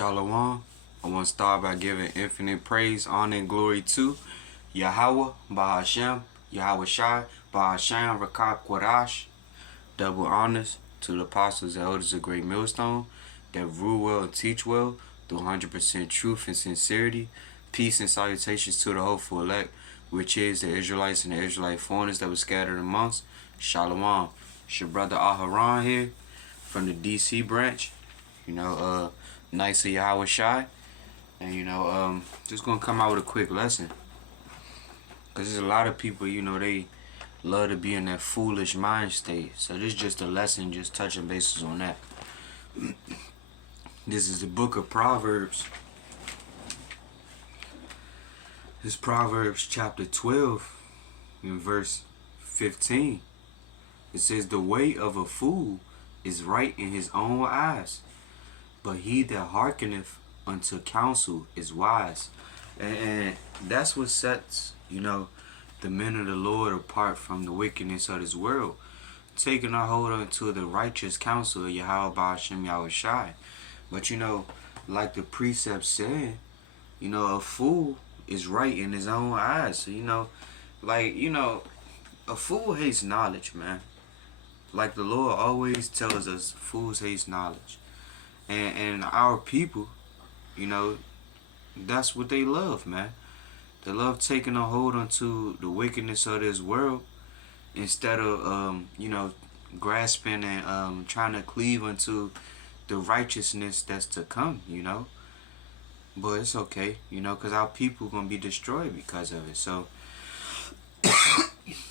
Shalom. I want to start by giving infinite praise, honor, and glory to YAHAWAH, bahasham, YAHAWASHI, bahasham, qadash. Double honors to the apostles and elders of Great Millstone that rule well and teach well through 100% truth and sincerity. Peace and salutations to the hopeful elect, which is the Israelites and the Israelite foreigners that were scattered amongst. Shalom. It's your brother Aharon here from the DC branch. Nice of YAHAWASHI. And just gonna come out with a quick lesson. Cause there's a lot of people, they love to be in that foolish mind state. So this is just a lesson, just touching bases on that. This is the book of Proverbs. This is Proverbs chapter 12 in verse 15. It says, "The way of a fool is right in his own eyes, but he that hearkeneth unto counsel is wise." And that's what sets, the men of the Lord apart from the wickedness of this world. Taking a hold unto the righteous counsel of Yahweh bahasham Yahawashi. But like the precept said, a fool is right in his own eyes. So a fool hates knowledge, man. Like the Lord always tells us, fools hate knowledge. And our people, that's what they love, man. They love taking a hold onto the wickedness of this world instead of, grasping and trying to cleave unto the righteousness that's to come, But it's okay, because our people going to be destroyed because of it. So,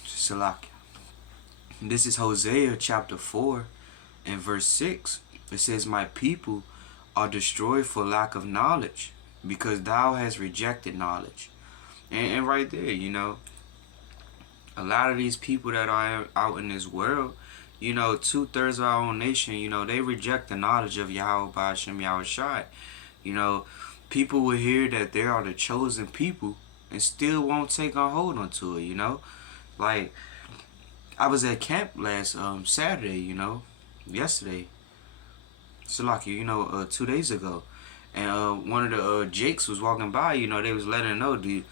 Salak. This is Hosea chapter 4 and verse 6. It says, "My people are destroyed for lack of knowledge, because thou hast rejected knowledge." And right there, a lot of these people that are out in this world, 2/3 of our own nation, they reject the knowledge of Yahweh bahasham Yahawashi. People will hear that they are the chosen people and still won't take a hold onto it, Like, I was at camp last Saturday, yesterday. So like 2 days ago, and one of the Jakes was walking by. They was letting him know, dude.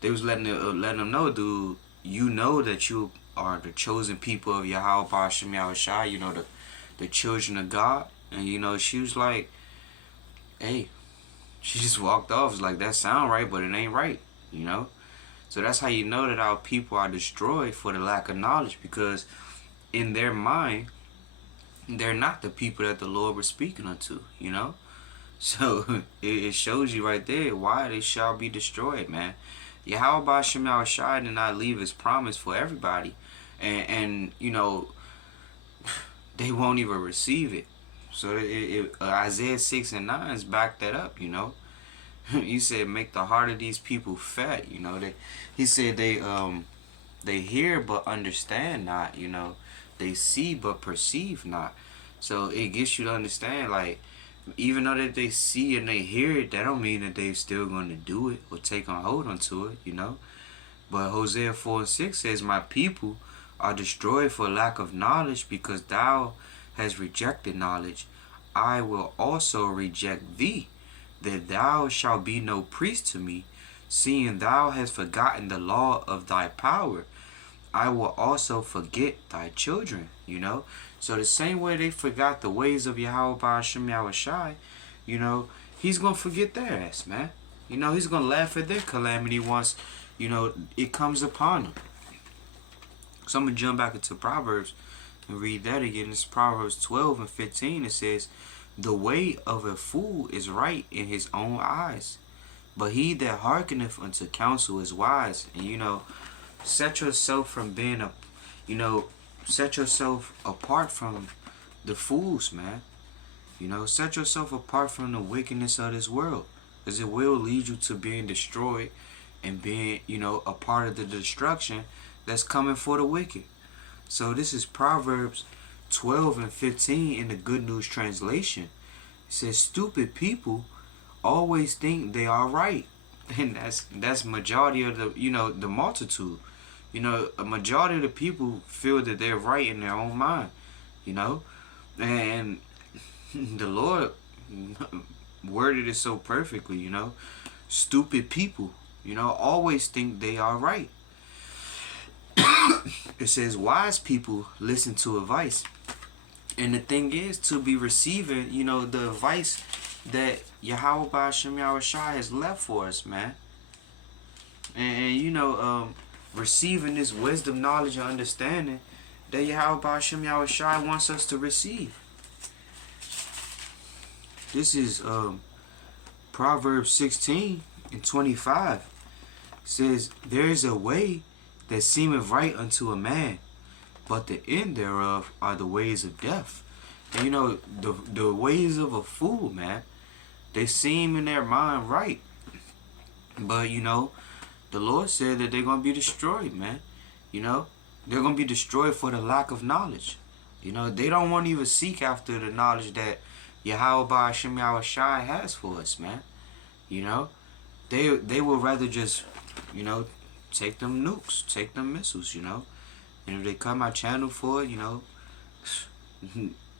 They was letting him know, dude. That you are the chosen people of Yahweh bahasham Yahawashi. The children of God. And she was like, "Hey," she just walked off. It's like, that sound right, but it ain't right. So that's how you know that our people are destroyed for the lack of knowledge, because in their mind, they're not the people that the Lord was speaking unto, So it shows you right there why they shall be destroyed, man. Yahweh bahasham Yahawashi did not leave his promise for everybody. And they won't even receive it. So Isaiah 6 and 9 is back that up, He said, "Make the heart of these people fat." He said they hear but understand not. They see but perceive not. So it gets you to understand, like, even though that they see and they hear it, that don't mean that they're still going to do it or take on hold onto it. But Hosea 4 and 6 says, "My people are destroyed for lack of knowledge, because thou hast rejected knowledge. I will also reject thee, that thou shalt be no priest to me, seeing thou hast forgotten the law of thy power. I will also forget thy children." So the same way they forgot the ways of Yahweh bahasham Yahawashi, he's going to forget their ass, man. He's going to laugh at their calamity once, it comes upon them. So I'm going to jump back into Proverbs and read that again. It's Proverbs 12 and 15. It says, "The way of a fool is right in his own eyes, but he that hearkeneth unto counsel is wise." And set yourself from being set yourself apart from the fools, man. Set yourself apart from the wickedness of this world, because it will lead you to being destroyed and being, a part of the destruction that's coming for the wicked. So this is Proverbs 12 and 15 in the Good News Translation. It says, "Stupid people always think they are right." And that's majority of the multitude. A majority of the people feel that they're right in their own mind, and the Lord worded it so perfectly, you know. Stupid people, you know, always think they are right. It says wise people listen to advice. And the thing is to be receiving, you know, the advice that Yahweh bahasham Yahawashi has left for us, man. And you know, receiving this wisdom, knowledge, and understanding that Yahweh bahasham Yahawashi wants us to receive. This is Proverbs 16:25. It says, there is a way that seemeth right unto a man, but the end thereof are the ways of death. And you know, the ways of a fool, man, they seem in their mind right. But you know, the Lord said that they're going to be destroyed, man. You know, they're going to be destroyed for the lack of knowledge. You know, they don't want to even seek after the knowledge that Yahweh bahasham Yahawashi has for us, man. You know, they will rather just, you know, take them nukes, take them missiles, you know. And if they come my channel for it, you know,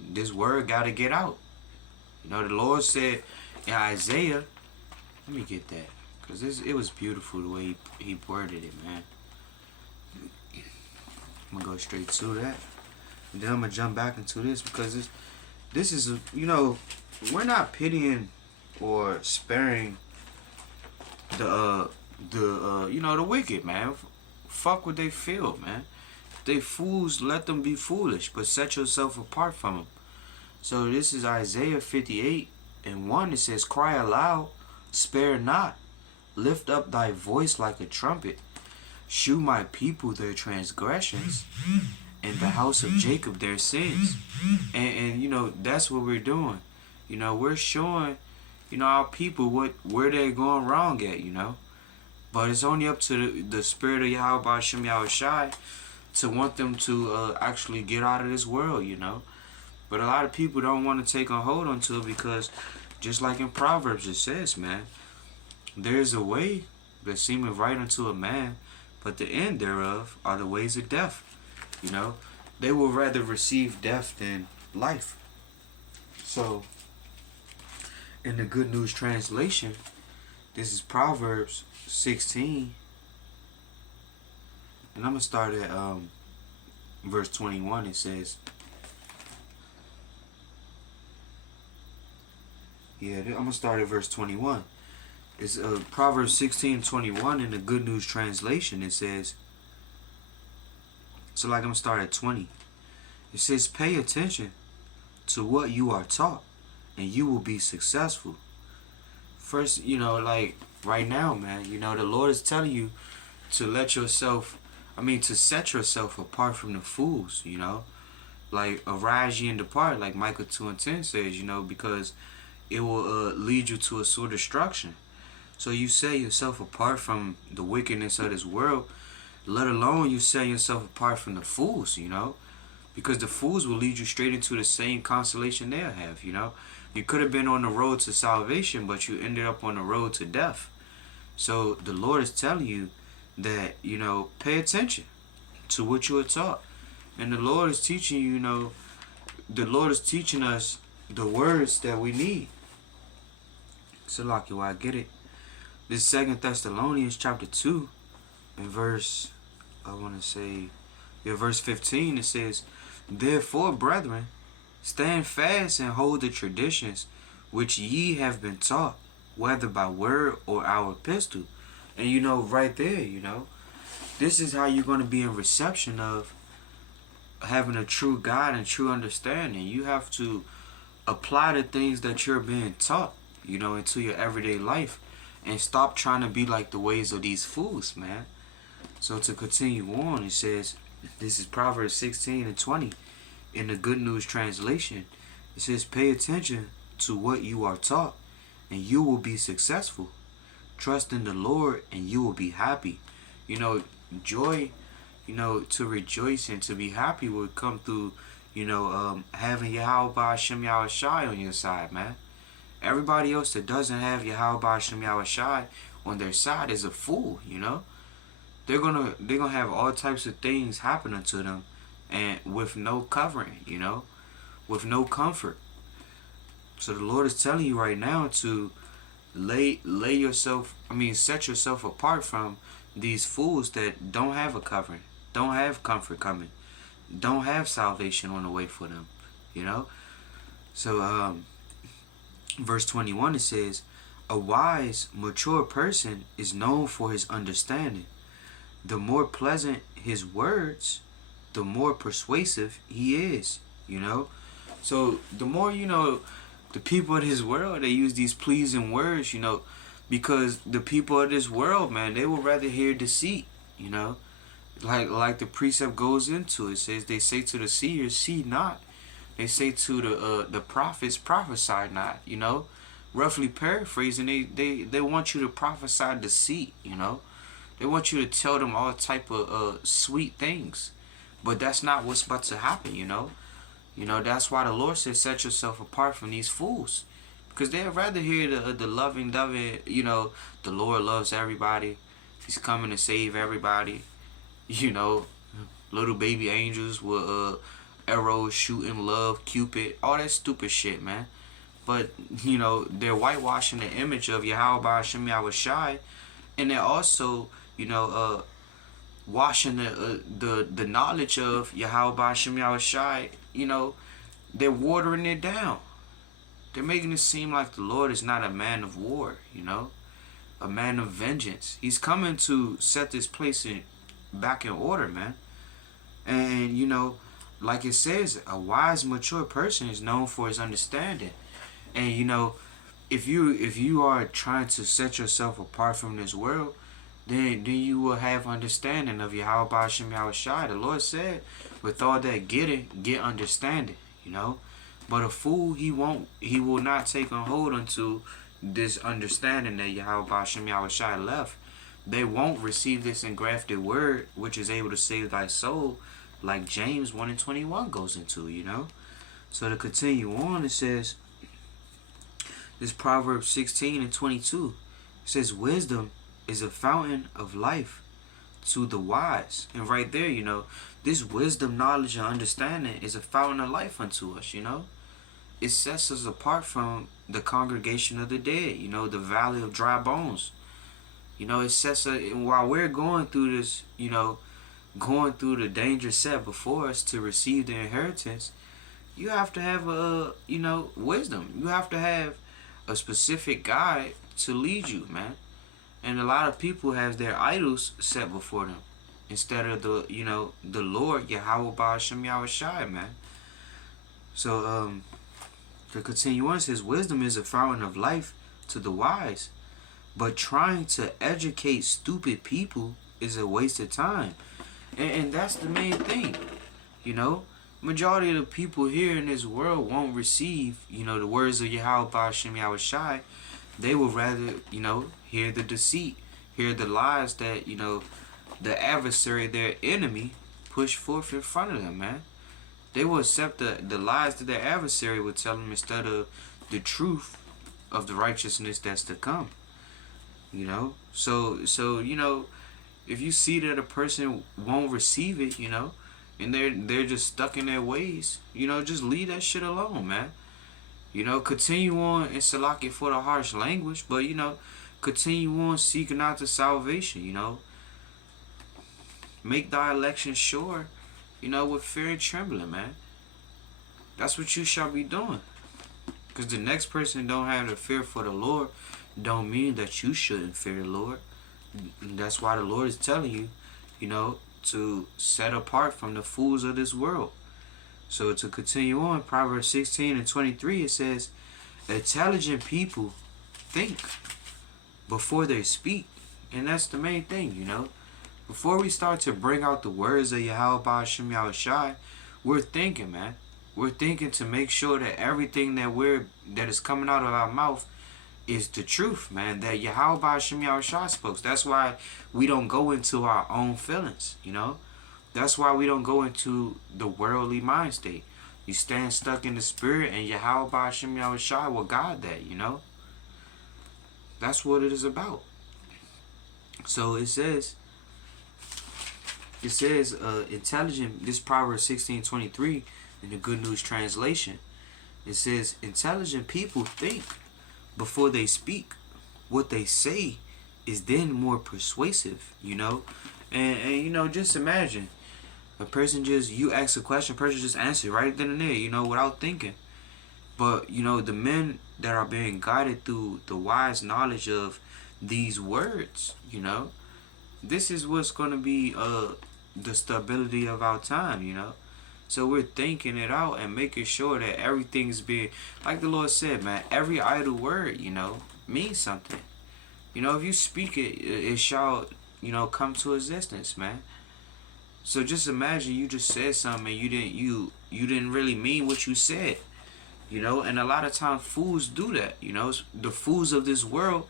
this word got to get out. You know, the Lord said in Isaiah, let me get that, because it was beautiful the way he worded it, man. I'm going to go straight to that. And then I'm going to jump back into this, because this is, you know, we're not pitying or sparing the you know, the wicked, man. Fuck what they feel, man. If they fools, let them be foolish, but set yourself apart from them. So this is Isaiah 58:1. It says, cry aloud, spare not, lift up thy voice like a trumpet, shew my people their transgressions, and the house of Jacob their sins. And you know, that's what we're doing. You know, we're showing, you know, our people where they're going wrong at, you know. But it's only up to the spirit of Yahweh bahasham Yahawashi to want them to actually get out of this world, you know. But a lot of people don't want to take a hold onto it, because just like in Proverbs it says, man, there's a way that seemeth right unto a man, but the end thereof are the ways of death. You know, they will rather receive death than life. So, in the Good News Translation, this is Proverbs 16, and I'm going to start at verse 21. It says, I'm going to start at verse 21. It's Proverbs 16:21 in the Good News Translation. It says, so like I'm going to start at 20. It says, pay attention to what you are taught, and you will be successful. First, you know, like right now, man, you know, the Lord is telling you to to set yourself apart from the fools, you know. Like, arise ye and depart, like Micah 2:10 says, you know, because it will lead you to a sore destruction. So you set yourself apart from the wickedness of this world, let alone you set yourself apart from the fools, you know. Because the fools will lead you straight into the same constellation they'll have, you know. You could have been on the road to salvation, but you ended up on the road to death. So the Lord is telling you that, you know, pay attention to what you are taught. And the Lord is teaching you, you know, the Lord is teaching us the words that we need. So like you, I get it. This 2 Thessalonians chapter 2 and verse 15, it says, therefore, brethren, stand fast and hold the traditions which ye have been taught, whether by word or our epistle. And you know, right there, you know, this is how you're going to be in reception of having a true God and true understanding. You have to apply the things that you're being taught, you know, into your everyday life, and stop trying to be like the ways of these fools, man. So to continue on, it says, this is Proverbs 16:20 in the Good News Translation. It says, pay attention to what you are taught, and you will be successful. Trust in the Lord, and you will be happy. You know, joy, you know, to rejoice and to be happy will come through, you know, having Yahweh bahasham Yahawashi on your side, man. Everybody else that doesn't have Yahweh bahasham Yahawashi on their side is a fool, you know. They're gonna have all types of things happening to them, and with no covering, you know, with no comfort. So the Lord is telling you right now to set yourself apart from these fools that don't have a covering, don't have comfort coming, don't have salvation on the way for them, you know. So verse 21, it says, a wise, mature person is known for his understanding. The more pleasant his words, the more persuasive he is, you know. So the more, the people of this world, they use these pleasing words, because the people of this world, man, they would rather hear deceit, you know. Like the precept goes into, it says, they say to the seers, see not. They say to the prophets, prophesy not, you know. Roughly paraphrasing, they want you to prophesy deceit, you know. They want you to tell them all type of sweet things. But that's not what's about to happen, you know. That's why the Lord says, set yourself apart from these fools. Because they'd rather hear the loving, the Lord loves everybody. He's coming to save everybody. Little baby angels with arrows shooting love, Cupid, all that stupid shit, man. But, they're whitewashing the image of Yahweh bahasham YAHAWASHI. And they're also, washing the knowledge of Yahweh bahasham YAHAWASHI. They're watering it down. They're making it seem like the Lord is not a man of war, a man of vengeance. He's coming to set this place back in order, man. And, like it says, a wise, mature person is known for his understanding. And, if you are trying to set yourself apart from this world, then you will have understanding of Yahweh bahasham YAHAWASHI. The Lord said, with all that get understanding, But a fool, he will not take on hold unto this understanding that Yahweh bahasham YAHAWASHI left. They won't receive this engrafted word, which is able to save thy soul, like James 1:21 goes into, So to continue on, it says, this Proverbs 16:22, it says, wisdom is a fountain of life to the wise. And right there, this wisdom, knowledge, and understanding is a fountain of life unto us, It sets us apart from the congregation of the dead, the valley of dry bones. It sets us, while we're going through this, going through the danger set before us to receive the inheritance, you have to have wisdom. You have to have a specific guide to lead you, man. And a lot of people have their idols set before them instead of the Lord, Yahweh bahasham YAHAWASHI, man. So to continue on, it says, wisdom is a fountain of life to the wise, but trying to educate stupid people is a waste of time. And that's the main thing, Majority of the people here in this world won't receive, the words of Yahweh bahasham YAHAWASHI. They will rather, hear the deceit, hear the lies that, the adversary, their enemy, push forth in front of them, man. They will accept the lies that their adversary will tell them instead of the truth of the righteousness that's to come. So if you see that a person won't receive it, and they're just stuck in their ways, just leave that shit alone, man. Continue on and salaki for the harsh language, but continue on seeking out the salvation, Make thy election sure, with fear and trembling, man. That's what you shall be doing. Because the next person don't have the fear for the Lord, don't mean that you shouldn't fear the Lord. And that's why the Lord is telling you, to set apart from the fools of this world. So to continue on, Proverbs 16:23, it says, intelligent people think before they speak. And that's the main thing, Before we start to bring out the words of Yahweh bahasham YAHAWASHI, we're thinking, man. We're thinking to make sure that everything that is coming out of our mouth is the truth, man, that Yahweh bahasham YAHAWASHI spoke. That's why we don't go into our own feelings, That's why we don't go into the worldly mind state. You stand stuck in the spirit, and Yahweh bahasham YAHAWASHI will guide that, That's what it is about. So it says, intelligent, this Proverbs 16:23 in the Good News translation, It says, intelligent people think before they speak. What they say is then more persuasive, you know? And you know, just imagine a person just, you ask a question, person just answer right then and there, you know, without thinking. But, you know, the men that are being guided through the wise knowledge of these words, you know, this is what's going to be the stability of our time, you know. So we're thinking it out and making sure that everything's being, like the Lord said, man, every idle word, you know, means something. You know, if you speak it, it shall, you know, come to existence, man. So just imagine you just said something and you didn't really mean what you said, you know. And a lot of times fools do that, you know. The fools of this world,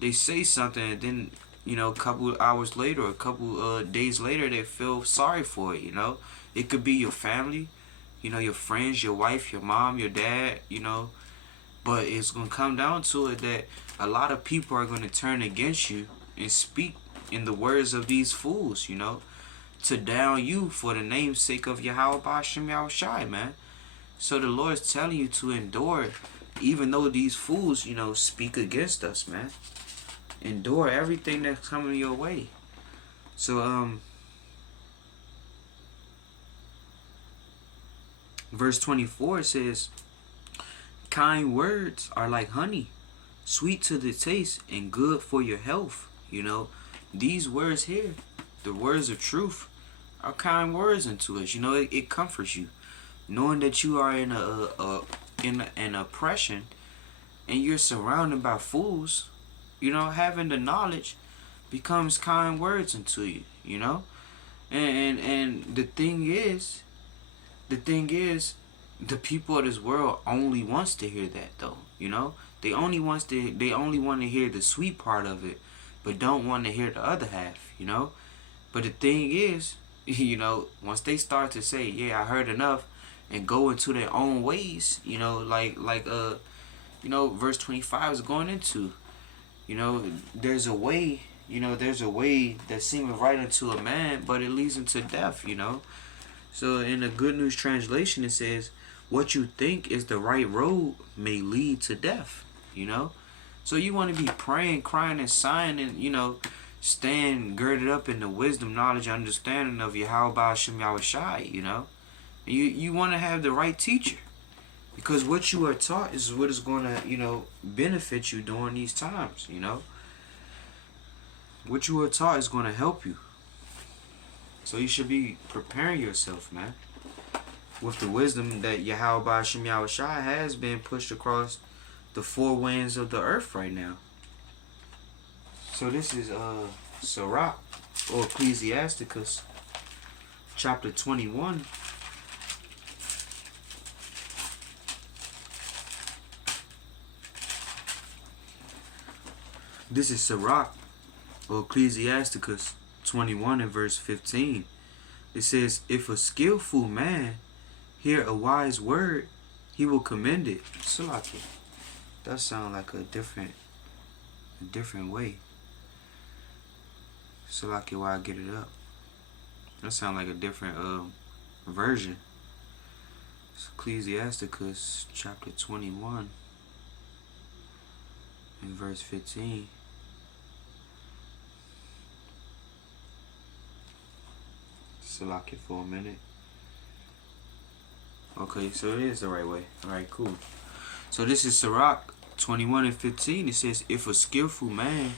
they say something and then, you know, a couple of hours later or a couple days later, they feel sorry for it, you know. It could be your family, you know, your friends, your wife, your mom, your dad, you know. But it's going to come down to it that a lot of people are going to turn against you and speak in the words of these fools, you know, to down you for the namesake of Yahweh, bahasham, Yahawashi, man. So the Lord's telling you to endure, even though these fools, you know, speak against us, man. Endure everything that's coming your way. So, verse 24 says, kind words are like honey, sweet to the taste and good for your health. You know, these words here, the words of truth, are kind words unto us. You know, it comforts you, knowing that you are in an oppression, and you're surrounded by fools. You know, having the knowledge becomes kind words unto you. You know, and the thing is, the people of this world only wants to hear that, though. You know, they only want to hear the sweet part of it, but don't want to hear the other half. You know, but the thing is, you know, once they start to say, yeah, I heard enough, and go into their own ways, you know, like you know, verse 25 is going into, you know, there's a way, you know, there's a way that seemeth right unto a man, but it leads into death, you know. So in the Good News Translation, it says, what you think is the right road may lead to death, you know. So you want to be praying, crying, and sighing, and, you know, stand girded up in the wisdom, knowledge, understanding of Yahweh, bahasham, Yahawashi, you know. You want to have the right teacher, because what you are taught is what is going to, you know, benefit you during these times, you know. What you are taught is going to help you. So you should be preparing yourself, man, with the wisdom that Yahweh, bahasham, Yahawashi has been pushed across the four winds of the earth right now. So this is Sirach, or Ecclesiasticus, chapter 21. This is Sirach, or Ecclesiasticus 21 and verse 15. It says, if a skillful man hear a wise word, he will commend it. Salaki. That sounds like a different way. Salaki, why I get it up. That sounds like a different version. It's Ecclesiasticus chapter 21 and verse 15. Salaki for a minute. Okay, so it is the right way. Alright, cool. So this is Sirach 21 and 15. It says, if a skillful man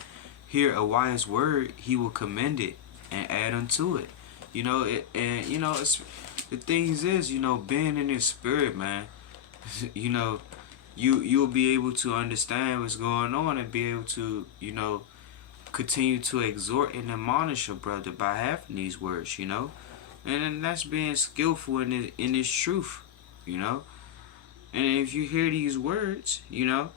hear a wise word, he will commend it and add unto it. You know, and you know, it's the things is, you know, being in his spirit, man, you know, you'll be able to understand what's going on and be able to, you know, continue to exhort and admonish your brother by having these words, you know. And that's being skillful in this truth, you know. And if you hear these words, you know,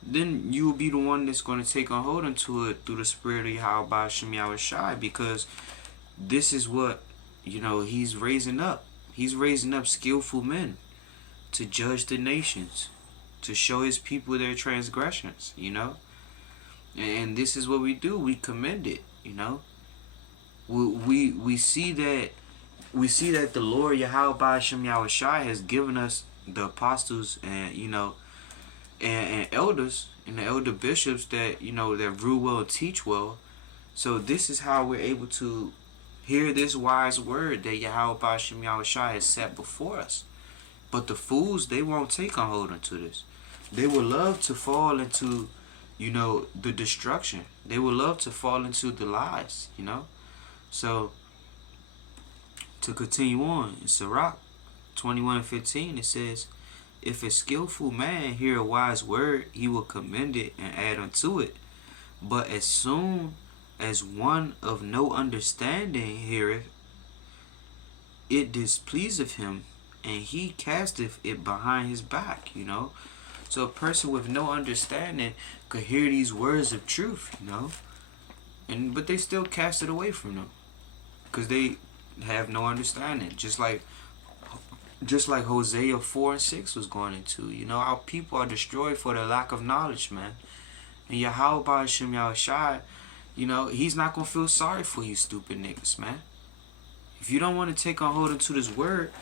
then you will be the one that's going to take a hold into it through the spirit of Yahweh, bahasham, Yahawashi, because this is what, you know, he's raising up. He's raising up skillful men to judge the nations, to show his people their transgressions, you know. And this is what we do. We commend it, you know. We see that the Lord Yahweh, bahasham, Yahawashi has given us the apostles and, you know, and elders and the elder bishops that, you know, that rule well and teach well. So this is how we're able to hear this wise word that Yahweh bahasham Yahawashi has set before us. But the fools, they won't take on hold unto this. They will love to fall into, you know, the destruction. They will love to fall into the lies, you know. So to continue on, in Sirach 21:15, it says, if a skillful man hear a wise word, he will commend it and add unto it. But as soon as one of no understanding heareth, it displeaseth him, and he casteth it behind his back, you know. So a person with no understanding could hear these words of truth, you know, but they still cast it away from them because they have no understanding. Just like Hosea 4:6 was going into, you know, our people are destroyed for the lack of knowledge, man. And Yahweh bahasham Yahawashi, you know, he's not gonna feel sorry for you stupid niggas, man. If you don't want to take on hold into this word,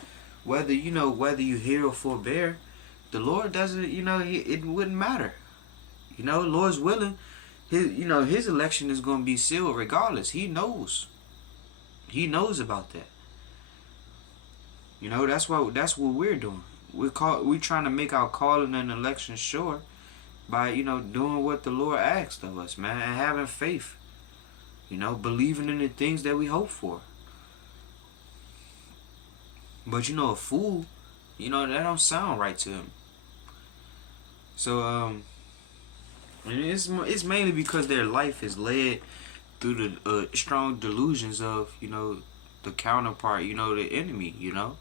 whether you hear or forbear, the Lord doesn't, you know, it wouldn't matter. You know, Lord's willing, his election is gonna be sealed regardless. He knows about that. You know, that's what we're doing. We're trying to make our calling and election sure by, you know, doing what the Lord asked of us, man, and having faith. You know, believing in the things that we hope for. But, you know, a fool, you know, that don't sound right to him. So, and it's mainly because their life is led through the strong delusions of, you know, the counterpart, you know, the enemy, you know.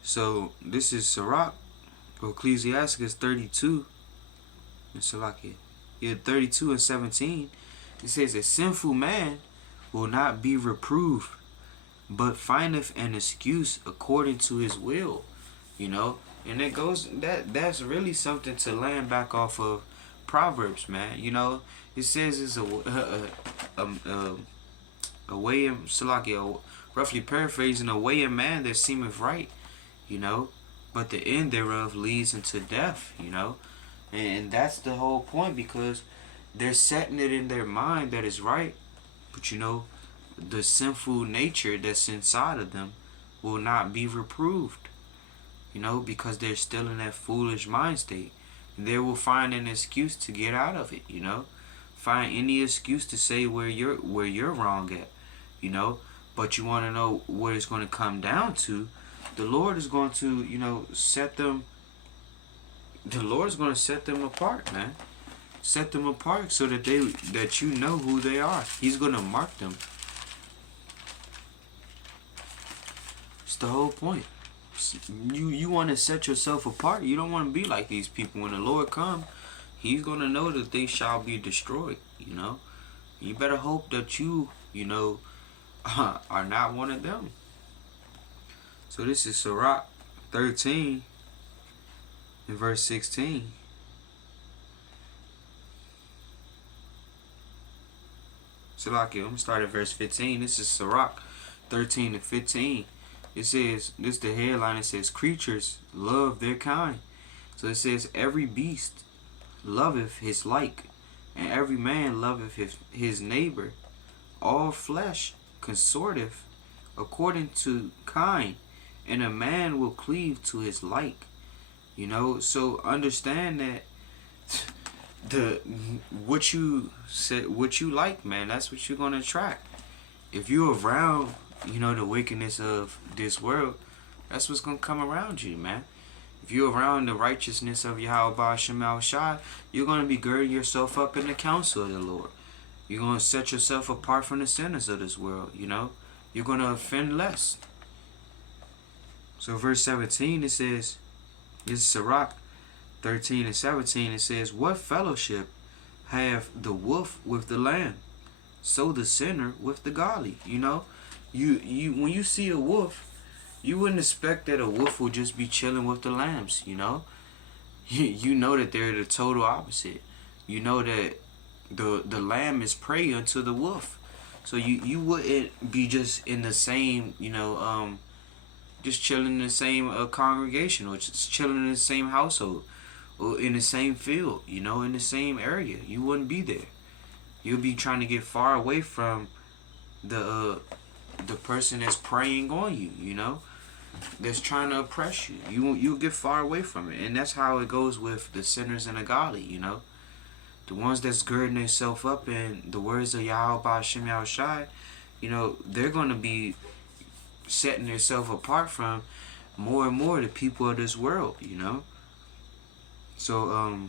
So this is Sirach, Ecclesiastes 32, and Salakia, 32:17. It says, a sinful man will not be reproved, but findeth an excuse according to his will, you know. And it goes, that's really something to land back off of Proverbs, man. You know, it says it's a way in Salakia, roughly paraphrasing, a way in man that seemeth right, you know, but the end thereof leads into death, you know. And that's the whole point, because they're setting it in their mind that is right, but you know, the sinful nature that's inside of them will not be reproved, you know, because they're still in that foolish mind state. They will find an excuse to get out of it, you know, find any excuse to say where you're wrong at, you know. But you want to know what it's going to come down to. The Lord is going to, you know, set them. The Lord is going to set them apart, man. Set them apart so that you know who they are. He's going to mark them. It's the whole point. You want to set yourself apart. You don't want to be like these people. When the Lord comes, He's going to know that they shall be destroyed, you know. You better hope that you know, are not one of them. So this is Sirach 13 and verse 16. So like I'm gonna start at verse 15. This is Sirach 13 and 15. It says, this is the headline, it says, creatures love their kind. So it says, every beast loveth his like, and every man loveth his neighbor. All flesh consorteth according to kind, and a man will cleave to his like. You know, so understand that what you like, man, that's what you're gonna attract. If you're around, you know, the wickedness of this world, that's what's gonna come around you, man. If you're around the righteousness of Yahweh bahasham Yahawashi, you're gonna be girding yourself up in the counsel of the Lord. You're gonna set yourself apart from the sinners of this world, you know. You're gonna offend less. So verse 17, it says, this is Sirach 13 and 17, it says, what fellowship have the wolf with the lamb? So the sinner with the godly. You know, you when you see a wolf, you wouldn't expect that a wolf will just be chilling with the lambs, you know. You know that they're the total opposite. You know that the lamb is prey unto the wolf. So you wouldn't be just in the same, you know, just chilling in the same congregation, or just chilling in the same household, or in the same field, you know, in the same area. You wouldn't be there. You'll be trying to get far away from the person that's preying on you, you know, that's trying to oppress you. You'll get far away from it. And that's how it goes with the sinners and the godly, you know. The ones that's girding themselves up in the words of Yahweh, bahasham, Yahawashi, you know, they're going to be setting themselves apart from more and more the people of this world, you know. So,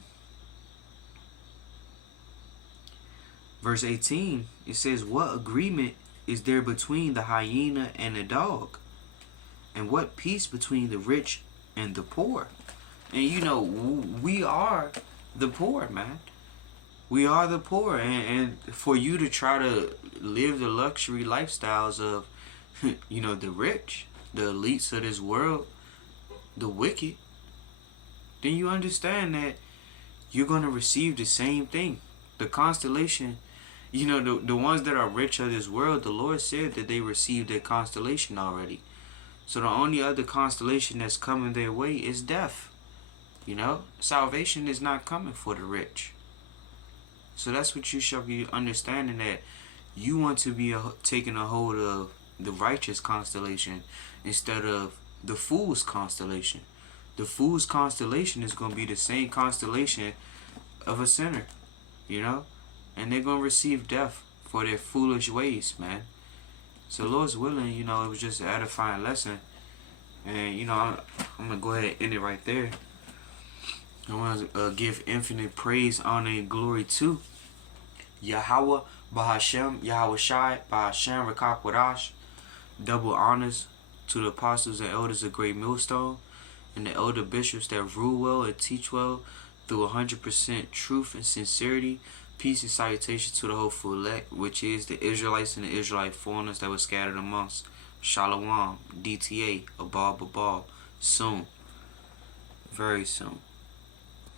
verse 18, it says, what agreement is there between the hyena and the dog? And what peace between the rich and the poor? And you know, we are the poor, man. We are the poor. And for you to try to live the luxury lifestyles of, you know, the rich, the elites of this world, the wicked, then you understand that you're going to receive the same thing. The constellation, you know, the ones that are rich of this world, the Lord said that they received their constellation already. So the only other constellation that's coming their way is death. You know, salvation is not coming for the rich. So that's what you shall be understanding, that you want to be taking a hold of the righteous constellation instead of the fool's constellation. The fool's constellation is going to be the same constellation of a sinner, you know, and they're going to receive death for their foolish ways, man. So Lord's willing, you know, it was just an edifying lesson. And, you know, I'm going to go ahead and end it right there. I want to give infinite praise, honor, and glory to Yahawah, bahasham, Yahawashi, bahasham, qadash. Double honors to the apostles and elders of Great Millstone, and the elder bishops that rule well and teach well through 100% truth and sincerity. Peace and salutation to the hopeful elect, which is the Israelites and the Israelite foreigners that were scattered amongst. Shalom, DTA, Abal, soon, very soon.